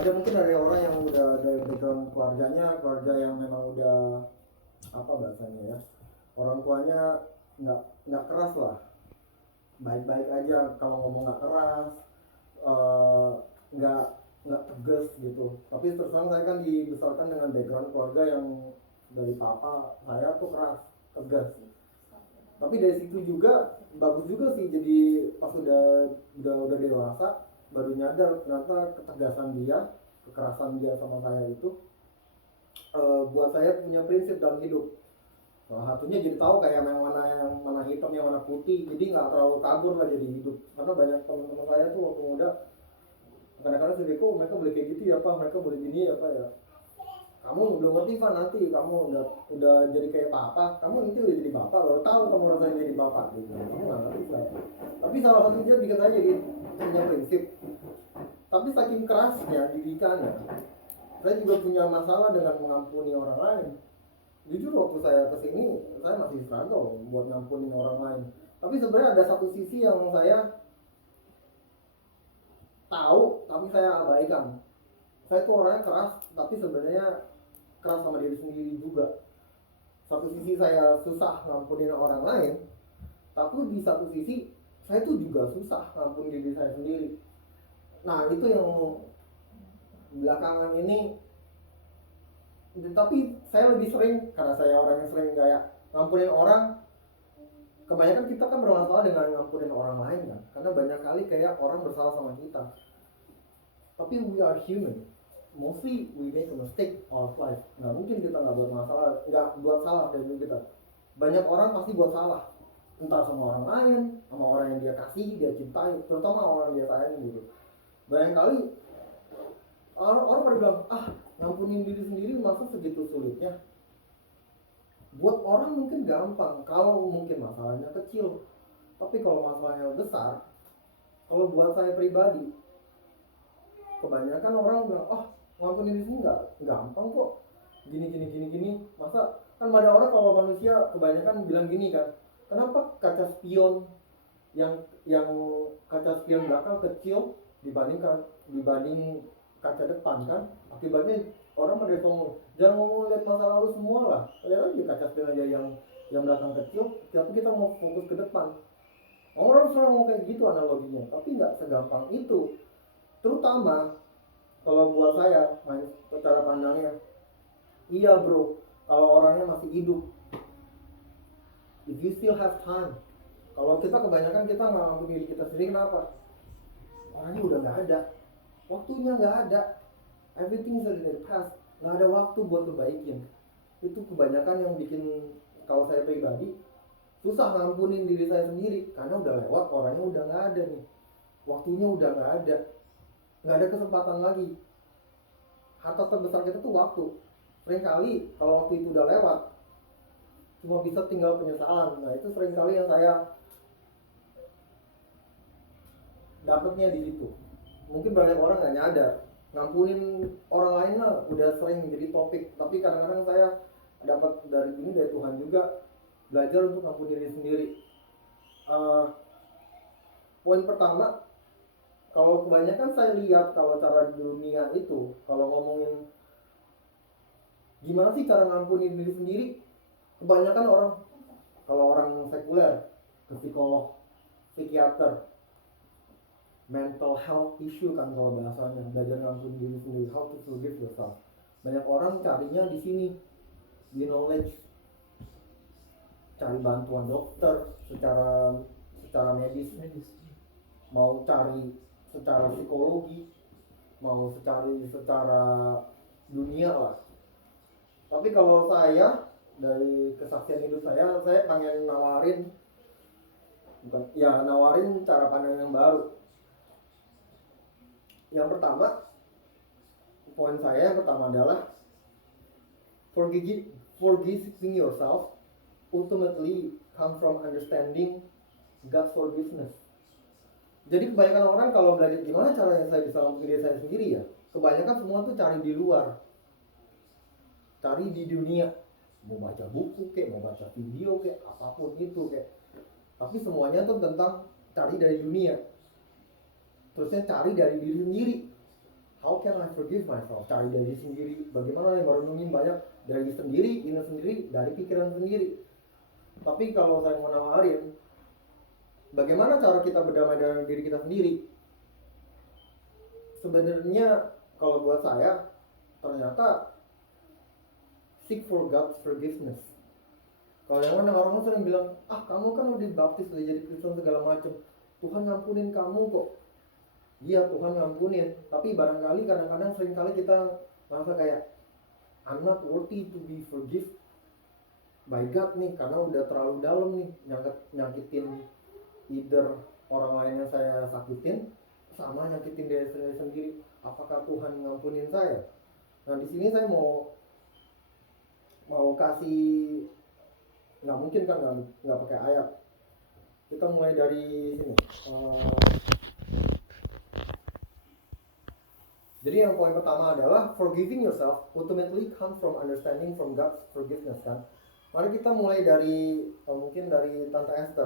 ada mungkin dari orang yang udah dari background keluarga yang memang udah apa bahasanya ya, orang tuanya nggak keras lah, baik-baik aja, kalau ngomong nggak keras, eh, nggak nggak tegas gitu. Tapi terus terang saya kan dibesarkan dengan background keluarga yang dari papa saya tuh keras, tegas. Tapi dari situ juga bagus juga sih, jadi pas udah dewasa baru nyadar ternyata ketegasan dia, kekerasan dia sama saya itu buat saya punya prinsip dalam hidup. Salah satunya jadi tahu kayak yang mana hitam yang mana putih, jadi nggak terlalu kabur lah jadi hidup. Karena banyak teman-teman saya tuh waktu muda kadang-kadang sedih, kok mereka boleh kayak gitu ya pak, mereka boleh gini ya pak ya. Kamu belum ngerti pak, nanti kamu udah jadi kayak papa, kamu nanti udah jadi bapak baru tahu kamu rasanya jadi bapak gitu. Kamu nggak ngerti pak. Tapi salah satunya bikin saya jadi punya prinsip. Tapi saking kerasnya didikannya, saya juga punya masalah dengan mengampuni orang lain. Jujur waktu saya kesini saya masih struggle buat ngampunin orang lain. Tapi sebenarnya ada satu sisi yang saya tahu tapi saya abaikan. Saya tuh orangnya keras tapi sebenarnya keras sama diri sendiri juga. Satu sisi saya susah ngampunin orang lain, tapi di satu sisi saya tuh juga susah ngampunin diri saya sendiri. Nah itu yang belakangan ini, tapi saya lebih sering karena saya orang yang sering kayak ngampunin orang. Kebanyakan kita kan bermasalah dengan ngampunin orang lain kan, karena banyak kali kayak orang bersalah sama kita. Tapi we are human, mostly we make a mistake all of life. Nggak mungkin kita nggak buat masalah, nggak buat salah dari kita. Banyak orang pasti buat salah, entah sama orang lain, sama orang yang dia kasih, dia cintai, terutama orang yang dia sayang gitu. Banyak kali orang pada bilang, ah ngampunin diri sendiri masa segitu sulitnya. Buat orang mungkin gampang kalau mungkin masalahnya kecil, tapi kalau masalahnya besar, kalau buat saya pribadi, kebanyakan orang bilang, oh ngampunin diri sendiri nggak gampang kok, gini. Masa kan ada orang, kalau manusia kebanyakan bilang gini kan, kenapa kaca spion yang kaca spion belakang kecil dibanding kaca depan kan, akibatnya orang pada ngomong jangan ngomong lihat masa lalu semua lah, lihat aja kaca spion aja yang belakang kecil, tapi kita mau fokus ke depan. Orang selalu mau kayak gitu analoginya, tapi nggak segampang itu. Terutama kalau buat saya cara pandangnya, iya bro, kalau orangnya masih hidup, if you still have time. Kalau kita kebanyakan kita nggak ngampuni diri kita sendiri, kenapa? Orangnya udah nggak ada, waktunya nggak ada, everything is in the past, nggak ada waktu buat perbaikin. Itu kebanyakan yang bikin, kalau saya pribadi, susah ngampunin diri saya sendiri, karena udah lewat, orangnya udah nggak ada nih, waktunya udah nggak ada kesempatan lagi. Harta terbesar kita tuh waktu. Seringkali kalau waktu itu udah lewat, cuma bisa tinggal penyesalan. Nah itu seringkali yang saya dapatnya di situ. Mungkin banyak orang nggak nyadar, ngampunin orang lain lah udah sering menjadi topik, tapi kadang-kadang saya dapat dari ini, dari Tuhan juga, belajar untuk ngampunin diri sendiri. Poin pertama, kalau kebanyakan saya lihat kalau cara di dunia itu, kalau ngomongin gimana sih cara ngampunin diri sendiri, kebanyakan orang, kalau orang sekuler ke psikolog, psikiater, mental health issue kan kalau bahasanya, belajar ngampunin diri sendiri, how to forgive yourself. Banyak orang carinya di sini, di knowledge, cari bantuan dokter secara medis, mau cari secara psikologi, mau secara dunia lah. Tapi kalau saya, dari kesaksian hidup saya pengen nawarin cara pandang yang baru. Yang pertama, poin saya yang pertama adalah forgiving yourself ultimately come from understanding God's forgiveness. Jadi kebanyakan orang kalau belajar gimana caranya saya bisa ngampuni diri saya sendiri ya, kebanyakan semua tuh cari di luar, cari di dunia, mau baca buku kek, mau baca video kek, apapun itu kek. Tapi semuanya tuh tentang cari dari dunia. Terusnya cari dari diri sendiri. how can I forgive myself? Cari dari sendiri. Bagaimana nih merenungin banyak dari sendiri, ini sendiri, dari pikiran sendiri. Tapi kalau saya mau nawarin, bagaimana cara kita berdamai dengan diri kita sendiri? Sebenarnya kalau buat saya, ternyata seek for God's forgiveness. Kalau yang mana orang sering bilang, kamu kan udah dibaptis, udah jadi Kristen segala macam, Tuhan ngampunin kamu kok. Iya, Tuhan ngampunin, tapi barangkali kadang-kadang seringkali kita merasa kayak I'm not worthy to be forgiven by God nih, karena udah terlalu dalam nih, nyakitin either orang lain yang saya sakitin, sama nyakitin diri sendiri. Apakah Tuhan ngampunin saya? Nah, di sini saya mau kasih, nggak mungkin kan nggak pakai ayat. Kita mulai dari sini. Jadi yang poin pertama adalah forgiving yourself ultimately comes from understanding from God's forgiveness kan. Mari kita mulai dari mungkin dari Tante Esther.